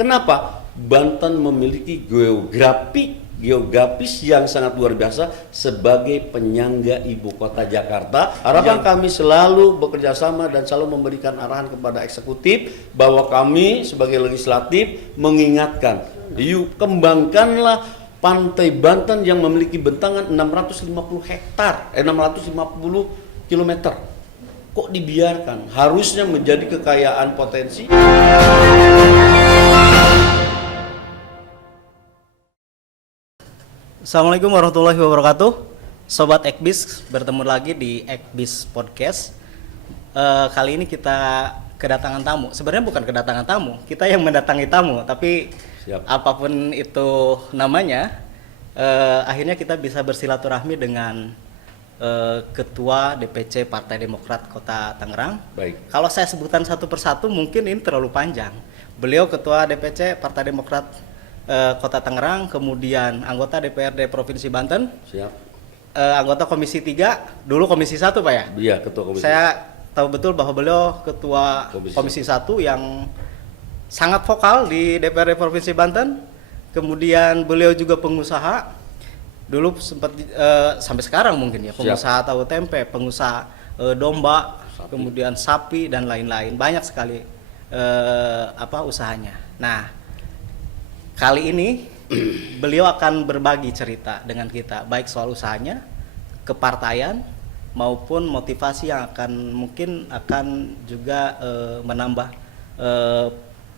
Kenapa? Banten memiliki geografis yang sangat luar biasa sebagai penyangga ibu kota Jakarta. Harapan kami selalu bekerja sama dan selalu memberikan arahan kepada eksekutif bahwa kami sebagai legislatif mengingatkan, yuk kembangkanlah pantai Banten yang memiliki bentangan 650 kilometer. Kok dibiarkan? Harusnya menjadi kekayaan potensi. Assalamualaikum warahmatullahi wabarakatuh. Sobat Ekbis, bertemu lagi di Ekbis Podcast. Kali ini kita kedatangan tamu. Sebenarnya bukan kedatangan tamu, kita yang mendatangi tamu. Tapi apapun itu namanya, akhirnya kita bisa bersilaturahmi dengan Ketua DPC Partai Demokrat Kota Tangerang. Baik. Kalau saya sebutkan satu persatu mungkin ini terlalu panjang. Beliau Ketua DPC Partai Demokrat Kota Tangerang, kemudian anggota DPRD Provinsi Banten. Siap. Anggota Komisi 3, dulu Komisi 1 Pak ya? Iya, Ketua Komisi. Saya tahu betul bahwa beliau Ketua Komisi 1 yang sangat vokal di DPRD Provinsi Banten. Kemudian beliau juga pengusaha. Dulu sempat sampai sekarang mungkin ya, pengusaha tahu tempe, pengusaha domba, kemudian sapi dan lain-lain. Banyak sekali usahanya. Nah, kali ini beliau akan berbagi cerita dengan kita, baik soal usahanya, kepartaian, maupun motivasi yang mungkin akan juga menambah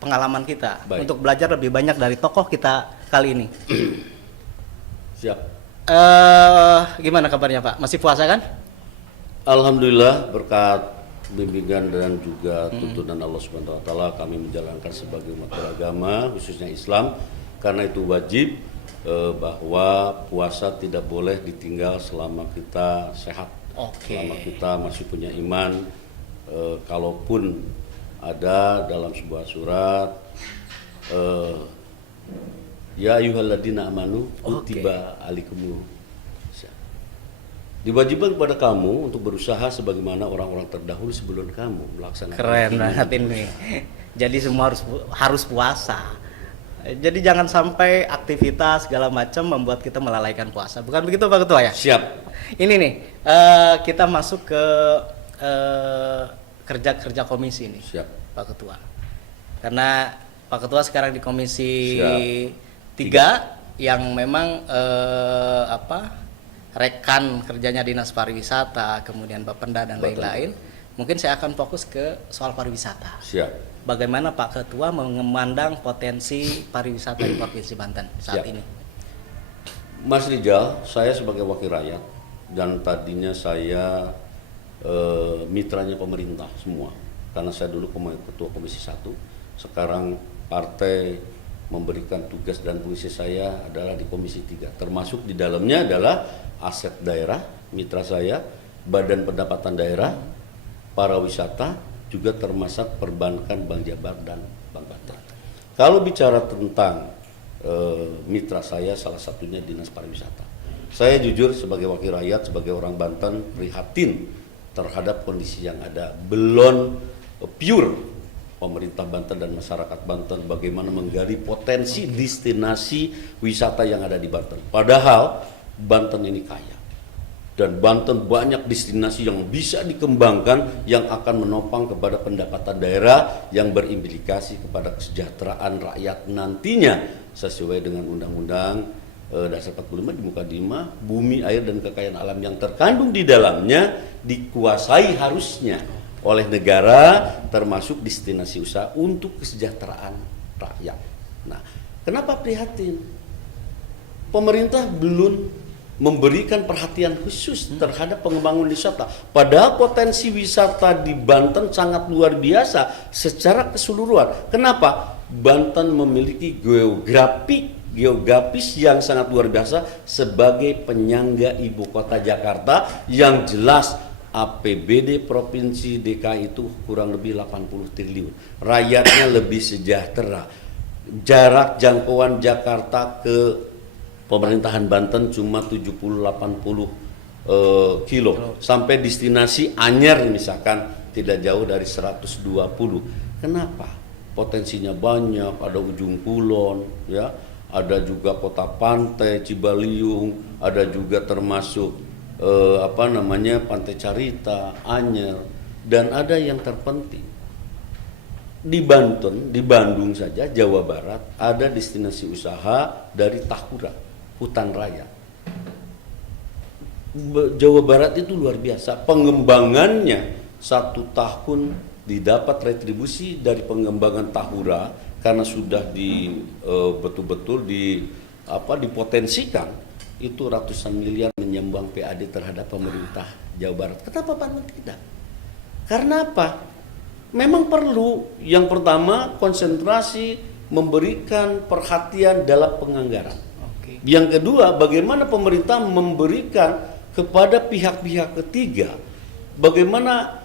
pengalaman kita. Baik. Untuk belajar lebih banyak dari tokoh kita kali ini. Siap. Gimana kabarnya Pak? Masih puasa kan? Alhamdulillah, berkat bimbingan dan juga tuntunan Allah Subhanahu wa taala kami menjalankan sebagai umat beragama khususnya Islam, karena itu wajib bahwa puasa tidak boleh ditinggal selama kita sehat. Selama kita masih punya iman. Kalaupun ada dalam sebuah surat ya ayyuhalladzina amanu kutiba alaikumul, diwajibkan kepada kamu untuk berusaha sebagaimana orang-orang terdahulu sebelum kamu melaksanakan. Keren banget ini. Jadi semua harus puasa. Jadi jangan sampai aktivitas segala macam membuat kita melalaikan puasa. Bukan begitu Pak Ketua ya? Siap. Ini nih, kita masuk ke kerja komisi nih. Siap. Pak Ketua. Karena Pak Ketua sekarang di Komisi 3 yang memang rekan kerjanya Dinas Pariwisata, kemudian Bapenda dan lain-lain. Mungkin saya akan fokus ke soal pariwisata. Siap. Bagaimana Pak Ketua memandang potensi pariwisata di Provinsi Banten saat ini? Mas Rijal, saya sebagai wakil rakyat dan tadinya saya mitranya pemerintah semua. Karena saya dulu Ketua Komisi 1, sekarang partai memberikan tugas dan fungsi saya adalah di Komisi 3. Termasuk di dalamnya adalah aset daerah, mitra saya, badan pendapatan daerah, para wisata, juga termasuk perbankan Bank Jabar dan Bank Banten. Kalau bicara tentang mitra saya, salah satunya Dinas Pariwisata. Saya jujur sebagai wakil rakyat, sebagai orang Banten, prihatin terhadap kondisi yang ada. Belum pure pemerintah Banten dan masyarakat Banten bagaimana menggali potensi destinasi wisata yang ada di Banten. Padahal Banten ini kaya. Dan Banten banyak destinasi yang bisa dikembangkan yang akan menopang kepada pendapatan daerah yang berimplikasi kepada kesejahteraan rakyat nantinya sesuai dengan Undang-Undang Dasar 45 di muka 5, bumi, air dan kekayaan alam yang terkandung di dalamnya dikuasai harusnya oleh negara, termasuk destinasi usaha untuk kesejahteraan rakyat. Nah, kenapa prihatin? Pemerintah belum memberikan perhatian khusus terhadap pengembangan wisata. Padahal potensi wisata di Banten sangat luar biasa secara keseluruhan. Kenapa? Banten memiliki geografis yang sangat luar biasa sebagai penyangga ibu kota Jakarta, yang jelas APBD Provinsi DKI itu kurang lebih 80 triliun. Rakyatnya lebih sejahtera. Jarak jangkauan Jakarta ke pemerintahan Banten cuma 70-80 kilo. Sampai destinasi Anyer misalkan tidak jauh dari 120. Kenapa? potensinya banyak, ada Ujung Kulon, ya, ada juga Kota Pantai, Cibaliung, ada juga termasuk Pantai Carita, Anyer, dan ada yang terpenting di Banten, di Bandung saja, Jawa Barat, ada destinasi usaha dari Tahura, hutan raya. Jawa Barat itu luar biasa, pengembangannya 1 tahun didapat retribusi dari pengembangan Tahura karena sudah betul-betul dipotensikan, itu ratusan miliar menyumbang PAD terhadap pemerintah Jawa Barat. Kenapa Banten tidak? Karena apa? Memang perlu, yang pertama konsentrasi memberikan perhatian dalam penganggaran. Oke. Yang kedua, bagaimana pemerintah memberikan kepada pihak-pihak ketiga, bagaimana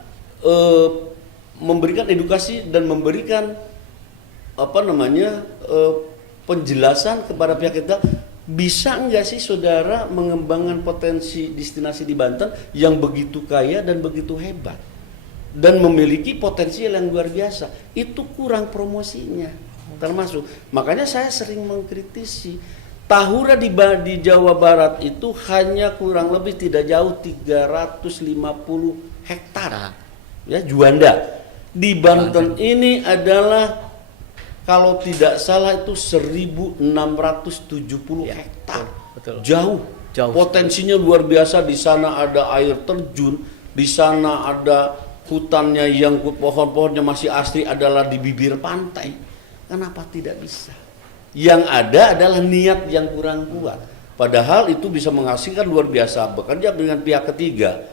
memberikan edukasi dan memberikan penjelasan kepada pihak kita, bisa enggak sih saudara mengembangkan potensi destinasi di Banten yang begitu kaya dan begitu hebat dan memiliki potensial yang luar biasa, itu kurang promosinya termasuk. Makanya saya sering mengkritisi Tahura di Jawa Barat itu hanya kurang lebih tidak jauh 350 hektar ya, Juanda. Di Banten ini adalah kalau tidak salah itu 1670 hektar. Betul. Jauh. Potensinya luar biasa. Di sana ada air terjun, di sana ada hutannya yang pohon-pohonnya masih asli adalah di bibir pantai. Kenapa tidak bisa? Yang ada adalah niat yang kurang kuat. Padahal itu bisa menghasilkan luar biasa. Bekerja dengan pihak ketiga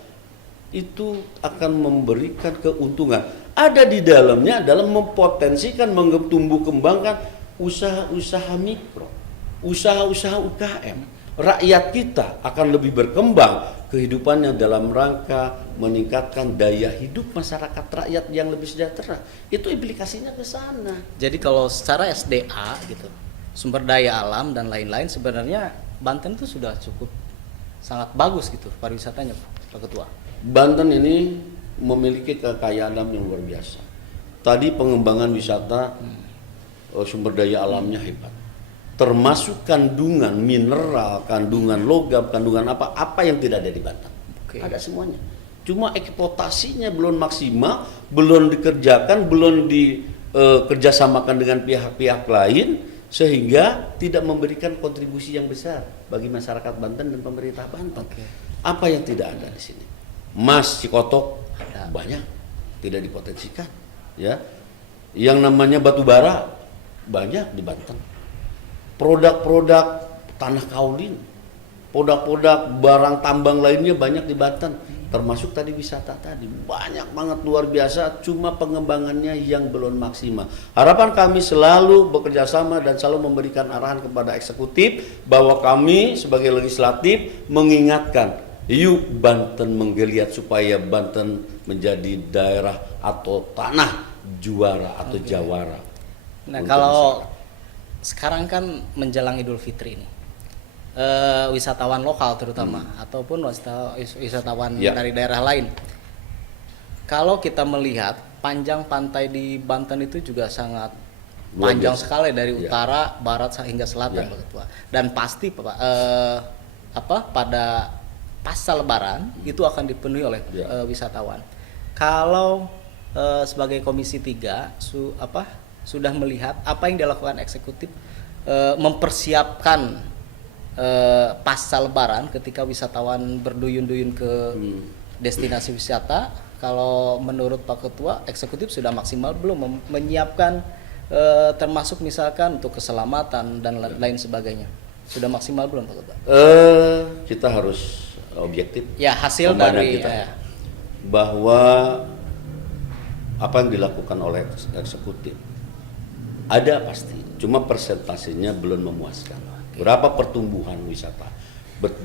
itu akan memberikan keuntungan. Ada di dalamnya adalah mempotensikan, tumbuh kembangkan usaha-usaha mikro, usaha-usaha UKM. Rakyat kita akan lebih berkembang kehidupannya dalam rangka meningkatkan daya hidup masyarakat rakyat yang lebih sejahtera. Itu implikasinya ke sana. Jadi kalau secara SDA gitu, sumber daya alam dan lain-lain, sebenarnya Banten itu sudah cukup sangat bagus gitu pariwisatanya, Pak Ketua. Banten ini memiliki kekayaan alam yang luar biasa. Tadi pengembangan wisata, sumber daya alamnya hebat. Termasuk kandungan mineral, kandungan logam, kandungan apa yang tidak ada di Banten. Oke. Ada semuanya. Cuma eksploitasinya belum maksimal, belum dikerjakan, belum dikerjasamakan dengan pihak-pihak lain, sehingga tidak memberikan kontribusi yang besar bagi masyarakat Banten dan pemerintah Banten. Oke. Apa yang tidak ada di sini? Emas, Cikotok, Ada. banyak tidak dipotensikan. Ya, yang namanya batu bara banyak di Banten. Produk-produk tanah kaulin, produk-produk barang tambang lainnya banyak di Banten, termasuk tadi wisata tadi banyak banget luar biasa, cuma pengembangannya yang belum maksimal. Harapan kami selalu bekerja sama dan selalu memberikan arahan kepada eksekutif bahwa kami sebagai legislatif mengingatkan, yuk Banten menggeliat supaya Banten menjadi daerah atau tanah juara atau jawara. Nah, untuk kalau masyarakat. sekarang kan menjelang Idul Fitri ini, wisatawan lokal terutama ataupun wisatawan Ya. dari daerah lain, kalau kita melihat panjang pantai di Banten itu juga sangat Luar panjang biasa. sekali dari Ya. utara, barat hingga selatan, Ya. Pak Ketua. Dan pasti pada pasca Lebaran itu akan dipenuhi oleh Ya. wisatawan. Kalau sebagai Komisi 3 sudah melihat apa yang dilakukan eksekutif mempersiapkan pasca Lebaran ketika wisatawan berduyun-duyun ke destinasi wisata, kalau menurut Pak Ketua, eksekutif sudah maksimal belum menyiapkan termasuk misalkan untuk keselamatan dan lain sebagainya? Sudah maksimal belum Pak Ketua? Kita harus objektif. Ya, hasil Memandang dari kita. Bahwa apa yang dilakukan oleh eksekutif ada pasti, cuma persentasenya belum memuaskan. Berapa pertumbuhan wisata,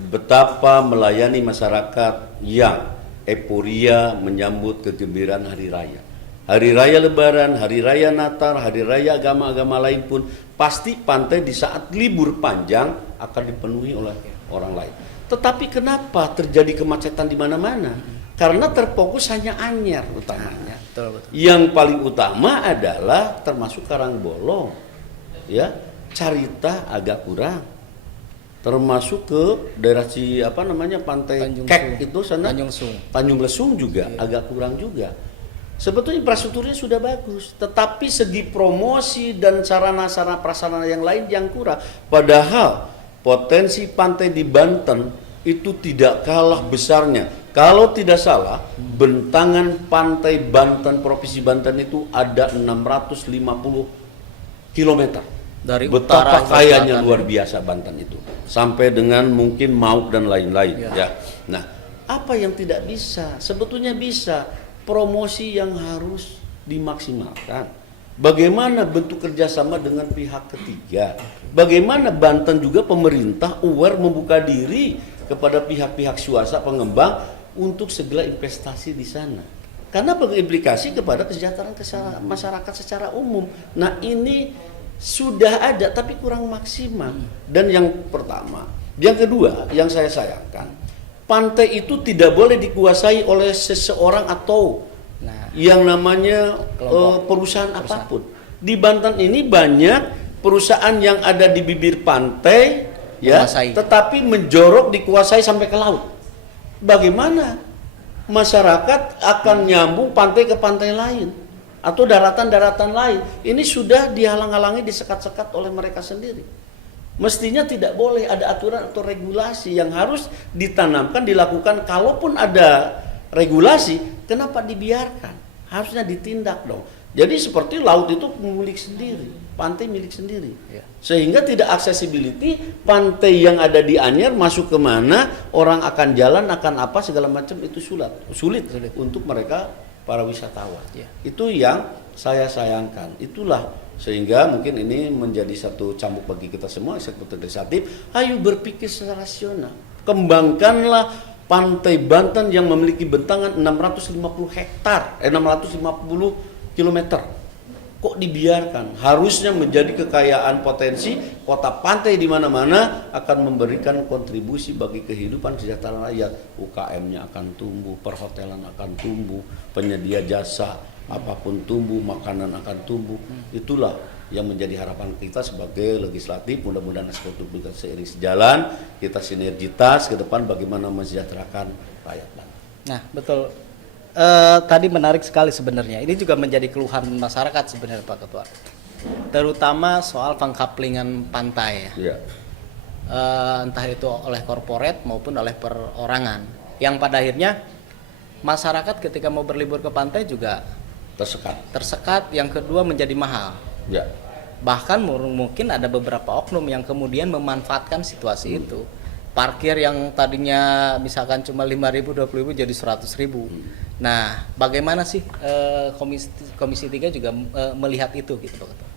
betapa melayani masyarakat yang euforia menyambut kegembiraan hari raya. Hari raya Lebaran, hari raya Natal, hari raya agama-agama lain pun pasti pantai di saat libur panjang akan dipenuhi oleh orang lain. Tetapi kenapa terjadi kemacetan di mana-mana? Karena terfokus hanya Anyer utamanya. Betul, betul. Yang paling utama adalah termasuk Karangbolong, ya, Carita agak kurang, termasuk ke daerah pantai Tanjung Kek Sung. itu sana, Tanjung Lesung juga agak kurang juga. Sebetulnya infrastrukturnya sudah bagus, tetapi segi promosi dan sarana-sarana prasarana yang lain yang kurang. Padahal potensi pantai di Banten itu tidak kalah besarnya. Kalau tidak salah, bentangan pantai Banten, Provinsi Banten itu ada 650 km. Dari Betapa utara ke kayanya selatan. luar biasa Banten itu. Sampai dengan mungkin Mauk dan lain-lain. Ya. Nah, apa yang tidak bisa? Sebetulnya bisa. Promosi yang harus dimaksimalkan. Bagaimana bentuk kerjasama dengan pihak ketiga? Bagaimana Banten juga pemerintah aware membuka diri kepada pihak-pihak swasta pengembang untuk segera investasi di sana. Karena berimplikasi kepada kesejahteraan masyarakat secara umum. Nah ini sudah ada tapi kurang maksimal. Dan yang pertama, yang kedua yang saya sayangkan, pantai itu tidak boleh dikuasai oleh seseorang atau yang namanya perusahaan apapun. Di Banten ini banyak perusahaan yang ada di bibir pantai, ya, tetapi menjorok dikuasai sampai ke laut. Bagaimana masyarakat akan nyambung pantai ke pantai lain atau daratan-daratan lain? Ini sudah dihalang-halangi, disekat-sekat oleh mereka sendiri. Mestinya tidak boleh ada aturan atau regulasi yang harus ditanamkan, dilakukan. Kalaupun ada regulasi, kenapa dibiarkan? Harusnya ditindak dong. Jadi seperti laut itu milik sendiri, pantai milik sendiri. Sehingga tidak accessibility, pantai yang ada di Anyer masuk kemana, orang akan jalan, akan apa, segala macam itu sulit untuk mereka, para wisatawan. Itu yang saya sayangkan. Itulah sehingga mungkin ini menjadi satu cambuk bagi kita semua eksekutif legislatif. Ayo berpikir secara rasional, kembangkanlah pantai Banten yang memiliki bentangan 650 hektar, 650 kilometer. Kok dibiarkan? Harusnya menjadi kekayaan potensi. Kota pantai di mana-mana akan memberikan kontribusi bagi kehidupan sejahtera rakyat. UKM-nya akan tumbuh, perhotelan akan tumbuh, penyedia jasa apapun tumbuh, makanan akan tumbuh. Itulah yang menjadi harapan kita sebagai legislatif. Mudah-mudahan eksekutif kita seiring sejalan, kita sinergitas ke depan bagaimana mensejahterakan rakyat Banten. Nah, betul. Tadi menarik sekali sebenarnya. Ini juga menjadi keluhan masyarakat sebenarnya Pak Ketua. Terutama soal pengkaplingan pantai ya. Entah itu oleh korporat maupun oleh perorangan. Yang pada akhirnya masyarakat ketika mau berlibur ke pantai juga tersekat, yang kedua menjadi mahal. Bahkan mungkin ada beberapa oknum yang kemudian memanfaatkan situasi itu. Parkir yang tadinya misalkan cuma 5.000, 20.000 jadi 100.000. Nah, bagaimana sih Komisi 3 juga melihat itu gitu Pak Ketua?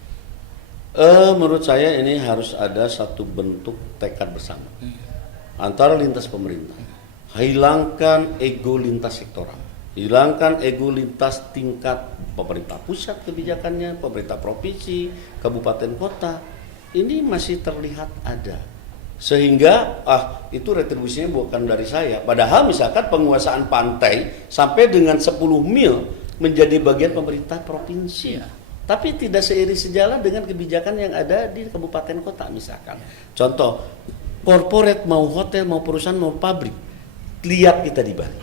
Menurut saya ini harus ada satu bentuk tekad bersama antara lintas pemerintah. Hilangkan ego lintas sektoral. Hilangkan ego lintas tingkat pemerintah pusat kebijakannya, pemerintah provinsi, kabupaten kota. Ini masih terlihat ada. Sehingga itu retribusinya bukan dari saya. Padahal misalkan penguasaan pantai sampai dengan 10 mil menjadi bagian pemerintah provinsi. Tapi tidak seiring sejalan dengan kebijakan yang ada di kabupaten kota misalkan. Contoh, korporat mau hotel, mau perusahaan, mau pabrik. Lihat kita di Bali.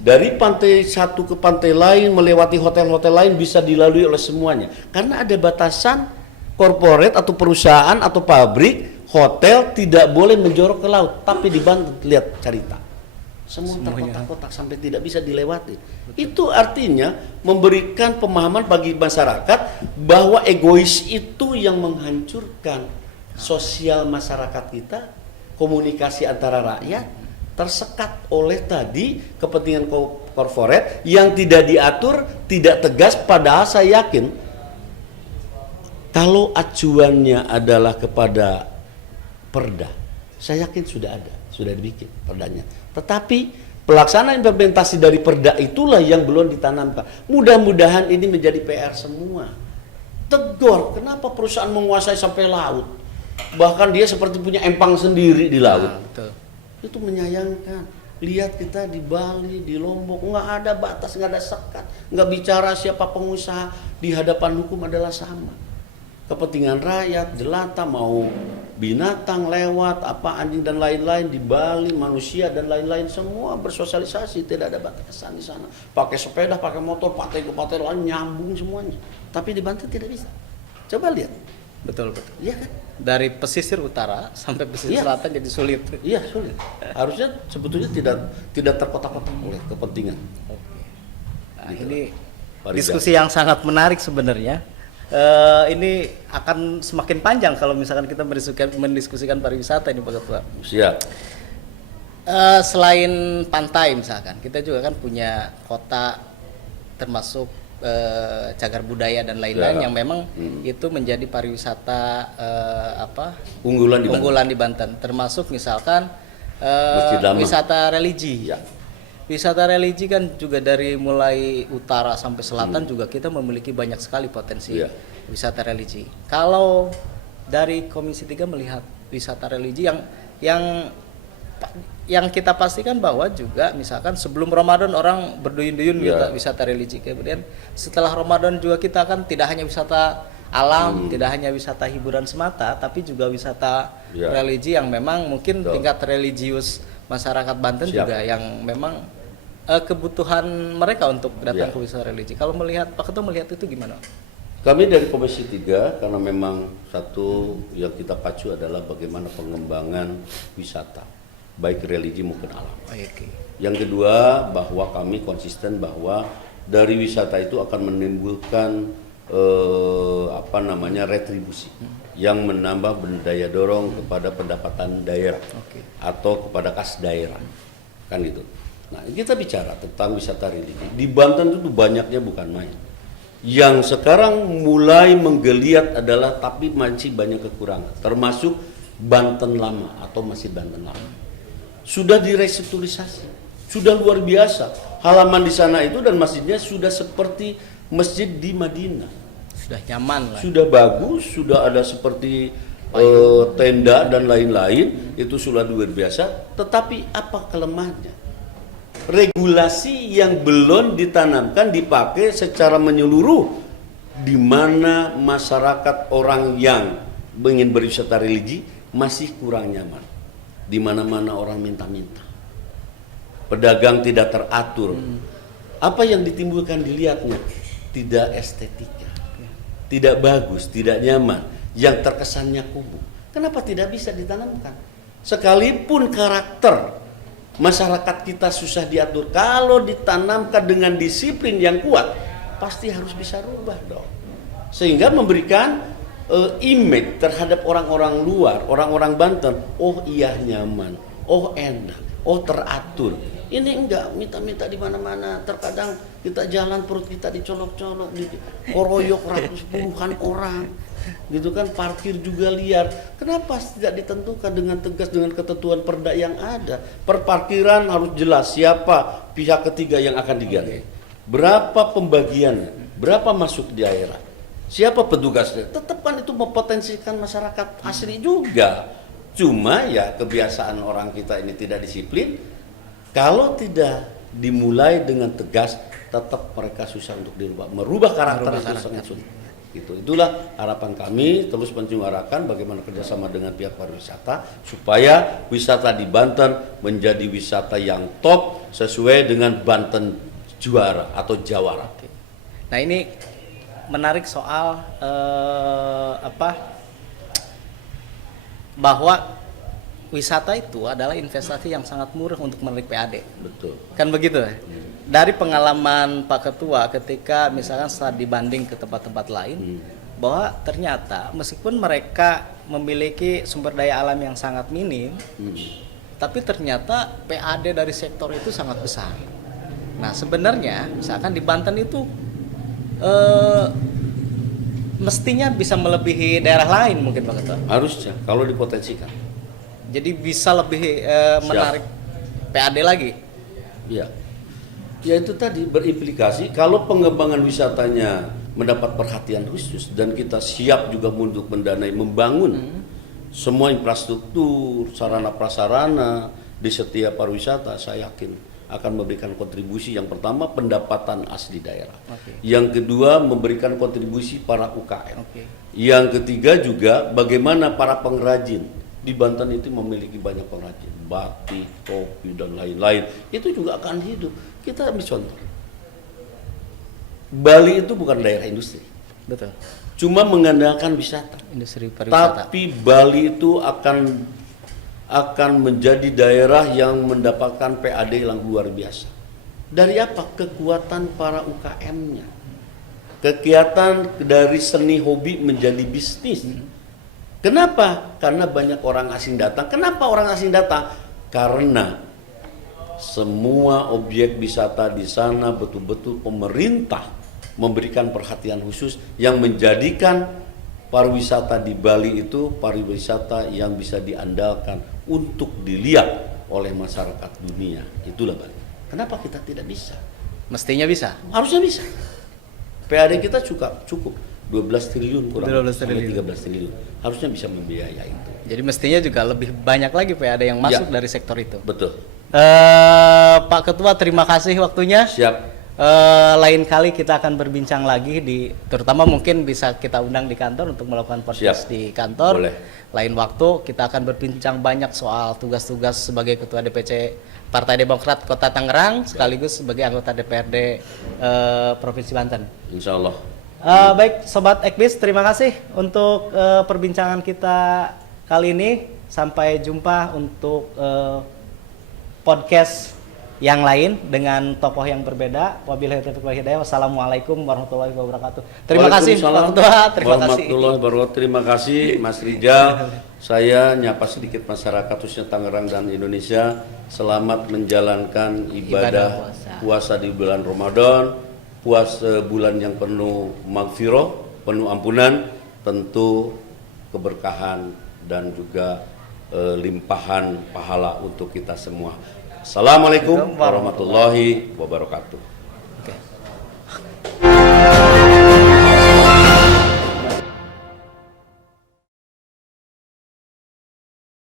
Dari pantai satu ke pantai lain, melewati hotel-hotel lain bisa dilalui oleh semuanya. Karena ada batasan korporat atau perusahaan atau pabrik, hotel tidak boleh menjorok ke laut. Tapi di Banten, lihat Carita. Semua terkotak-kotak sampai tidak bisa dilewati. Itu artinya memberikan pemahaman bagi masyarakat bahwa egois itu yang menghancurkan sosial masyarakat kita, komunikasi antara rakyat, tersekat oleh tadi kepentingan korporat yang tidak diatur, tidak tegas. Padahal saya yakin kalau acuannya adalah kepada perda, saya yakin sudah ada, sudah dibikin perdanya. Tetapi pelaksanaan implementasi dari perda itulah yang belum ditanamkan. Mudah-mudahan ini menjadi PR semua. Tegur, kenapa perusahaan menguasai sampai laut? Bahkan dia seperti punya empang sendiri di laut. Itu menyayangkan. Lihat kita di Bali, di Lombok, nggak ada batas, nggak ada sekat, nggak bicara siapa pengusaha, di hadapan hukum adalah sama. Kepentingan rakyat, jelata, mau binatang lewat, apa anjing dan lain-lain di Bali, manusia dan lain-lain semua bersosialisasi, tidak ada batasan di sana. Pakai sepeda, pakai motor, partai ke partai lain nyambung semuanya. Tapi di Banten tidak bisa. Coba lihat. Betul betul. Iya kan? Dari pesisir utara sampai pesisir Iya. selatan jadi sulit. Iya sulit. Harusnya sebetulnya tidak terkotak-kotak oleh kepentingan. Oke. Nah, Gitu ini Pak Rizal. diskusi yang sangat menarik sebenarnya. Ini akan semakin panjang kalau misalkan kita mendiskusikan pariwisata ini Pak Ketua. Siap. Selain pantai misalkan, kita juga kan punya kota termasuk cagar budaya dan lain-lain Ya. yang memang itu menjadi pariwisata Unggulan di Banten. unggulan di Banten. Termasuk misalkan Masjid Lama. wisata religi. Ya. Wisata religi kan juga dari mulai utara sampai selatan juga kita memiliki banyak sekali potensi Iya. wisata religi. Kalau dari Komisi 3 melihat wisata religi yang kita pastikan bahwa juga misalkan sebelum Ramadan orang berduyun-duyun Iya. wisata religi. Kemudian setelah Ramadan juga kita kan tidak hanya wisata alam, tidak hanya wisata hiburan semata, tapi juga wisata Iya. religi yang memang mungkin Betul. tingkat religius masyarakat Banten Siap. juga yang memang kebutuhan mereka untuk datang Iya. ke wisata religi. Kalau melihat Pak Ketua melihat itu gimana? Kami dari Komisi 3 karena memang satu yang kita pacu adalah bagaimana pengembangan wisata baik religi maupun alam. Oke. Yang kedua bahwa kami konsisten bahwa dari wisata itu akan menimbulkan retribusi yang menambah daya dorong kepada pendapatan daerah Oke. atau kepada kas daerah kan gitu. Nah kita bicara tentang wisata religi di Banten itu banyaknya bukan main. Yang sekarang mulai menggeliat adalah tapi masih banyak kekurangan, termasuk Banten Lama atau Masjid Banten Lama. Sudah direstrukturisasi, sudah luar biasa. Halaman di sana itu dan masjidnya sudah seperti masjid di Madinah. Sudah nyaman lah. Sudah bagus, sudah ada seperti tenda dan lain-lain, itu sudah luar biasa. Tetapi apa kelemahannya? Regulasi yang belum ditanamkan dipakai secara menyeluruh, di mana masyarakat orang yang ingin berwisata religi masih kurang nyaman. Di mana-mana orang minta-minta, pedagang tidak teratur. Apa yang ditimbulkan dilihatnya tidak estetika, tidak bagus, tidak nyaman, yang terkesannya kumuh. Kenapa tidak bisa ditanamkan? Sekalipun karakter masyarakat kita susah diatur, kalau ditanamkan dengan disiplin yang kuat, pasti harus bisa rubah dong. Sehingga memberikan image terhadap orang-orang luar, orang-orang Banten, oh iya nyaman, oh enak, oh teratur. Ini enggak minta-minta di mana-mana. Terkadang kita jalan perut kita dicolok-colok, dikoroyok puluhan orang. Gitu kan, parkir juga liar. Kenapa tidak ditentukan dengan tegas dengan ketentuan perda yang ada? Perparkiran harus jelas siapa pihak ketiga yang akan diganti. Berapa pembagiannya? Berapa masuk di daerah? Siapa petugasnya? Tetap kan itu mempotensikan masyarakat asli juga. Cuma ya kebiasaan orang kita ini tidak disiplin. Kalau tidak dimulai dengan tegas, tetap mereka susah untuk dirubah. Merubah karakter itu sangat sulit. Itulah harapan kami, terus menyuarakan bagaimana kerjasama dengan pihak pariwisata supaya wisata di Banten menjadi wisata yang top sesuai dengan Banten juara atau jawara. Nah ini menarik soal bahwa wisata itu adalah investasi yang sangat murah untuk menarik PAD. Betul. Kan begitu ya? Dari pengalaman Pak Ketua ketika misalkan setelah dibanding ke tempat-tempat lain, bahwa ternyata meskipun mereka memiliki sumber daya alam yang sangat minim, tapi ternyata PAD dari sektor itu sangat besar. Nah sebenarnya misalkan di Banten itu mestinya bisa melebihi daerah lain mungkin Pak Ketua. Harusnya kalau dipotensikan. Jadi bisa lebih menarik PAD lagi. Ya. Ya itu tadi berimplikasi kalau pengembangan wisatanya mendapat perhatian khusus dan kita siap juga untuk mendanai membangun semua infrastruktur, sarana prasarana di setiap pariwisata saya yakin akan memberikan kontribusi. Yang pertama pendapatan asli daerah. Yang kedua memberikan kontribusi para UKM. Yang ketiga juga bagaimana para pengrajin. Di Banten itu memiliki banyak pengrajin, batik, kopi dan lain-lain. Itu juga akan hidup. Kita ambil contoh. Bali itu bukan daerah industri. Betul. Cuma mengandalkan wisata. Industri pariwisata. Tapi Bali itu akan menjadi daerah yang mendapatkan PAD yang luar biasa. Dari apa? Kekuatan para UKM-nya. Kegiatan dari seni hobi menjadi bisnis. Kenapa? Karena banyak orang asing datang. Kenapa orang asing datang? Karena semua objek wisata di sana betul-betul pemerintah memberikan perhatian khusus yang menjadikan pariwisata di Bali itu pariwisata yang bisa diandalkan untuk dilihat oleh masyarakat dunia. Itulah Bali. Kenapa kita tidak bisa? Mestinya bisa. Harusnya bisa. PAD kita cukup 12 triliun kurang 12 sampai triliun. 13 triliun. Harusnya bisa membiayai itu. Jadi mestinya juga lebih banyak lagi PAD yang masuk dari sektor itu. Betul. Pak Ketua, terima kasih waktunya. Siap. Lain kali kita akan berbincang lagi terutama mungkin bisa kita undang di kantor untuk melakukan podcast di kantor. Boleh. Lain waktu kita akan berbincang banyak soal tugas-tugas sebagai Ketua DPC Partai Demokrat Kota Tangerang sekaligus sebagai anggota DPRD Provinsi Banten. Insya Allah. Baik Sobat Ekbis, terima kasih untuk perbincangan kita kali ini. Sampai jumpa untuk podcast yang lain dengan tokoh yang berbeda. Wabillahi taufiq wal hidayah. Wassalamualaikum warahmatullahi wabarakatuh. Terima kasih Pak Ketua. Warahmatullahi wabarakatuh. Terima kasih Mas Rijal. Saya nyapa sedikit masyarakat khususnya Tangerang dan Indonesia. Selamat menjalankan ibadah puasa di bulan Ramadan. Puasa bulan yang penuh magfirah, penuh ampunan, tentu keberkahan dan juga limpahan pahala untuk kita semua. Assalamualaikum warahmatullahi wabarakatuh. Oke.